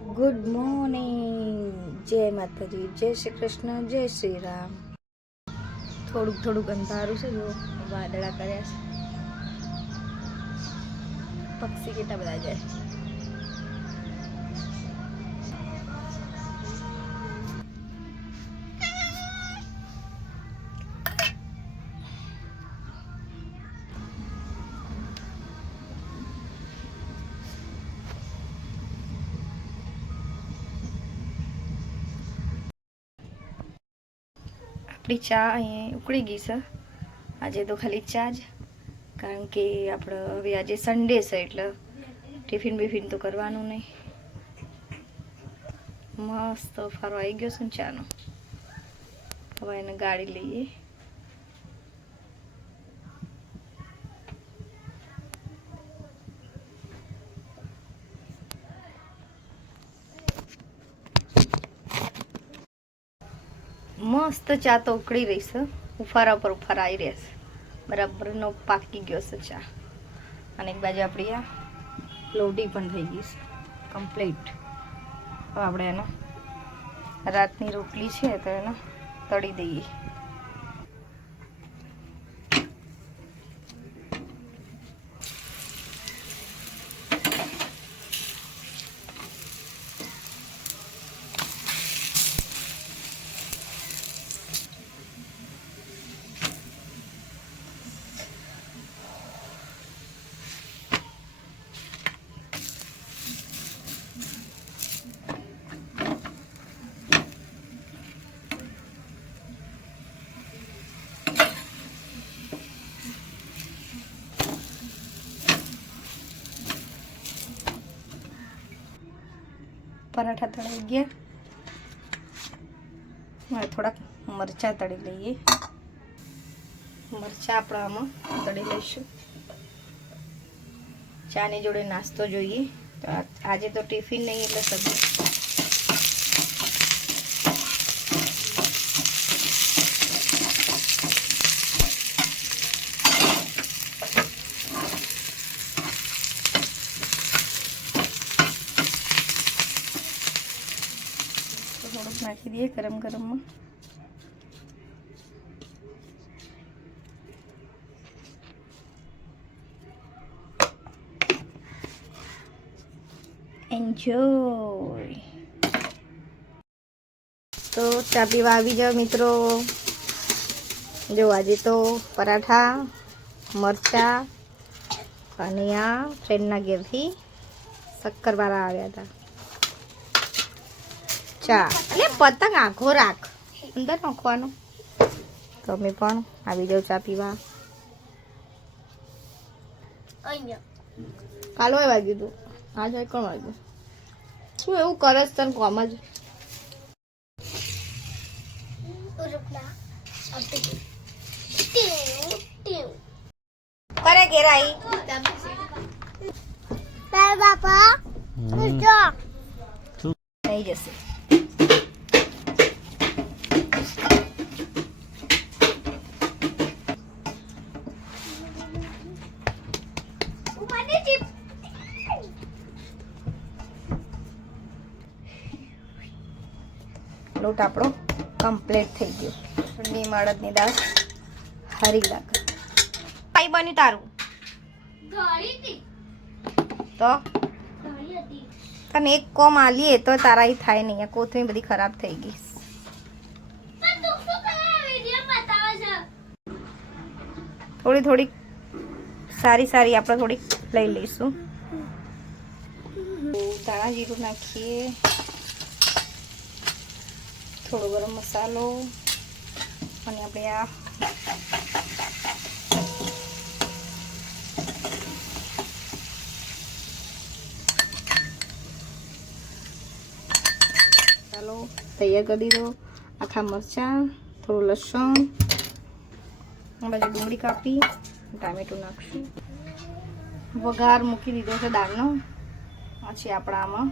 Good morning, જય માતાજી, જય શ્રી કૃષ્ણ, જય શ્રી રામ. થોડુંક અંધારું છે, જો વાદળા કર્યા છે. પક્ષી કેટલા બધા જાય. આપણી ચા અહીંયા ઉકળી ગઈ છે. આજે તો ખાલી ચા જ, કારણ કે આપણે હવે આજે સન્ડે છે એટલે ટિફિન બિફિન તો કરવાનું નહીં. મસ્ત ફારો આવી ગયો છે ને ચાનો. હવે એને ગાડી લઈએ. મસ્ત ચા તો ઉકળી રહી છે. ઉફારા પર ઉફારા આવી રહ્યા છે. બરાબરનો પાકી ગયો છે ચા. અને એક બાજુ આપણી આ લોટી પણ થઈ ગઈ છે કમ્પ્લીટ. હવે આપણે એનો રાતની રોટલી છે તો એને તળી દઈએ. પરાઠા તળાઈ ગયા. હવે થોડાક મરચાં તળી લઈએ. મરચાં આપણે આમાં તળી લઈશું. ચાની જોડે નાસ્તો જોઈએ. તો આજે તો ટિફિન નહીં એટલે સબ્જી. થોડુંક નાખી દઈએ ગરમમાં. એન્જોય. તો ચા પીવા આવી જાઓ મિત્રો. જો આજે તો પરાઠા, મરચા અને આ ફ્રેન્ડના ઘેરથી શક્કરપારા આવ્યા હતા. ચા અને પતંગ આખો રાખ અંદર નાખવાનો. તમે પણ આવી જાઓ ચા પીવા. કાલો એ વાગ્યું તું, આજ હોય કોણ વાગ્યું? શું એવું કરસ તને કોમ જ? કરે ઘેરાઈ બાપા થઈ જશે. લોટ આપણો કમ્પ્લીટ થઈ ગયો. ઠંડી અડદની દાળ હરી લાગે. પાઈ બની તારું તો તને એક કોમ આલીએ તો તારા થાય નહીં. કોથળી બધી ખરાબ થઈ ગઈ. થોડી સારી આપણે થોડીક લઈ લઈશું. ધાણા જીરું નાખીએ. થોડો ગરમ મસાલો અને આપણે આ મસાલો તૈયાર કરી દીધો. આખા મરચાં, થોડું લસણ, આ બાજુ ડુંગળી કાપી, ટામેટું નાખશું. વઘાર મૂકી દીધો છે દાળનો. પછી આપણા આમાં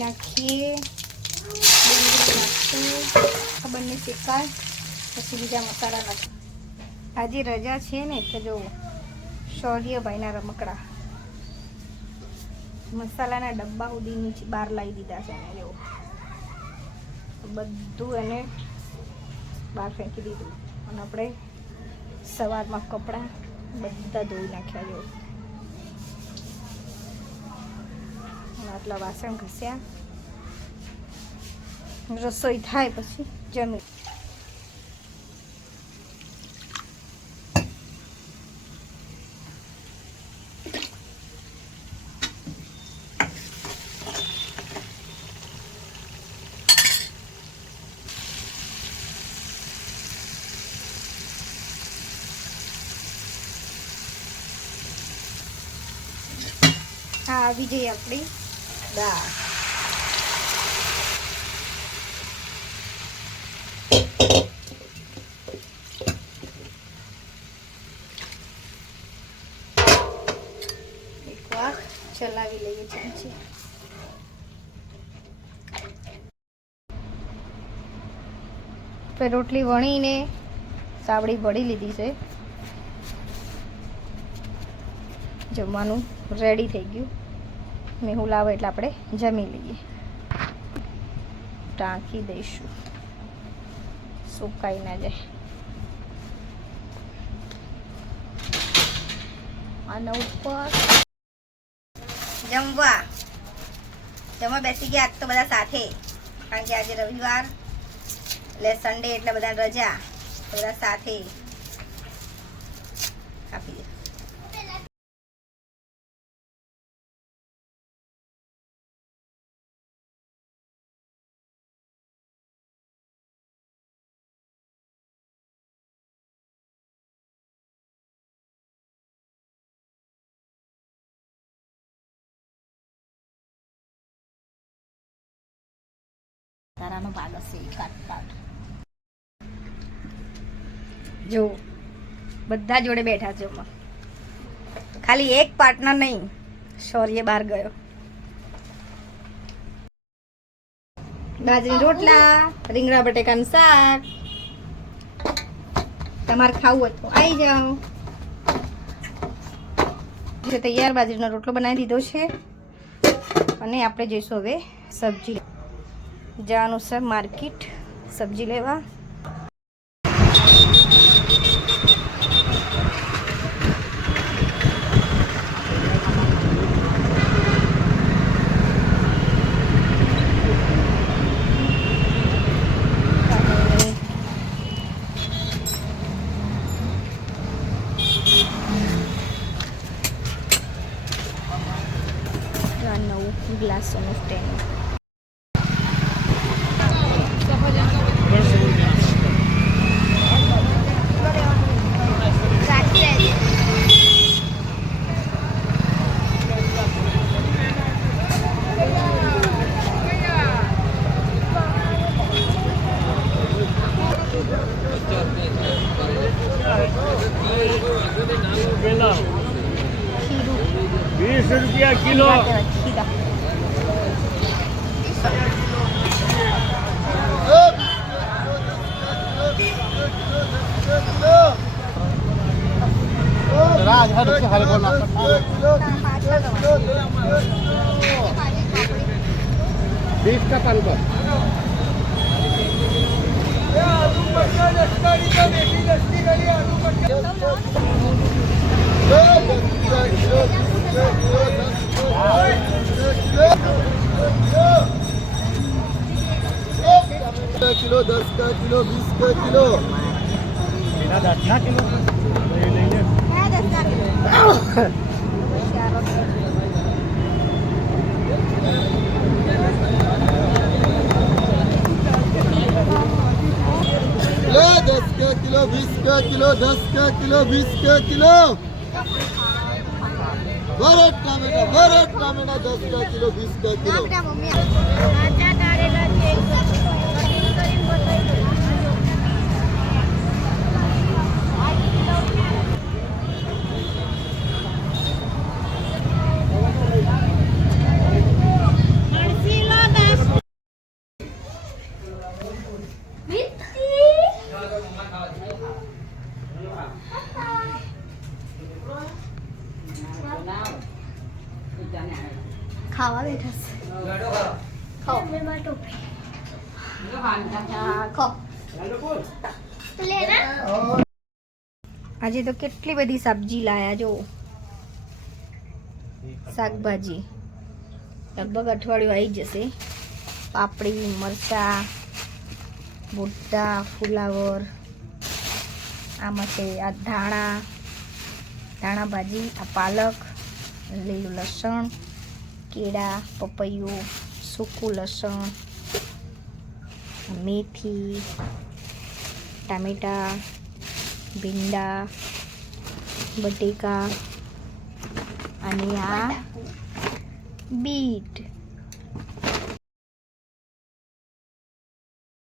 નાખીએ. બંને શેકાય પછી બીજા મસાલા નાખીએ. આજે રજા છે ને એટલે જો શૌર્યભાઈના રમકડા મસાલાના ડબ્બા સુધી નીચે બહાર લાવી દીધા છે એને. જો બધું એને બહાર ફેંકી દીધું. અને આપણે સવારમાં કપડાં બધા ધોઈ નાખ્યા. જો આટલા વાસણ ઘસ્યા. રસોઈ થાય પછી જમી. હા, આવી જઈએ આપણી દાળ. એકવાર ચલાવી લઈએ ચમચી. રોટલી વણીને સાવડી વળી લીધી છે. જમવાનું રેડી થઈ ગયું. મેહુલ આવે એટલે આપણે જમી લઈએ. ટાંકી દઈશું, સુકાઈ ના જાય. અને ઉપર જમવા બેસી ગયા. આજ તો બધા સાથે, કારણ કે આજે રવિવાર એટલે સન્ડે એટલે બધા રજા. બધા સાથે આપી દે. તારાનો ભાગ હશે કાટ. જો બધા જોડે બેઠા છે. ખાલી એક પાર્ટનર નહીં, શૌર્ય બહાર ગયો. બાજરી રોટલા, રીંગણા બટેકાનું શાક. તમારે ખાવું હોય તો આવી જાઓ. તૈયાર બાજરીનો રોટલો બનાવી દીધો છે. અને આપણે જઈશું હવે સબ્જી જવાનું છે માર્કેટ સબ્જી લેવા. નવું ગ્લાસોનું સ્ટેન્ડ. ₹20 કિલો. राज हर से हर को ना 20 का 5 का किलो 10 का किलो 20 का किलो मेरा 10 का किलो ले लेंगे। ले 10 का किलो 20 का किलो 10 का किलो 20 का किलो बरट का बेटा 10 का किलो 20 का किलो ખાવા બેઠા છે ખાઓ ખાઓ આજે તો કેટલી બધી સબ્જી લાયા જો શાકભાજી લગભગ અઠવાડિયું આવી જશે પાપડી મરચાં ભૂટ્ટા ફુલાવર આમાં છે આ ધાણા ભાજી આ પાલક લીલું લસણ કેળા પપૈયું સૂકું લસણ મેથી ટામેટા ભીંડા બટેકા અને આ બીટ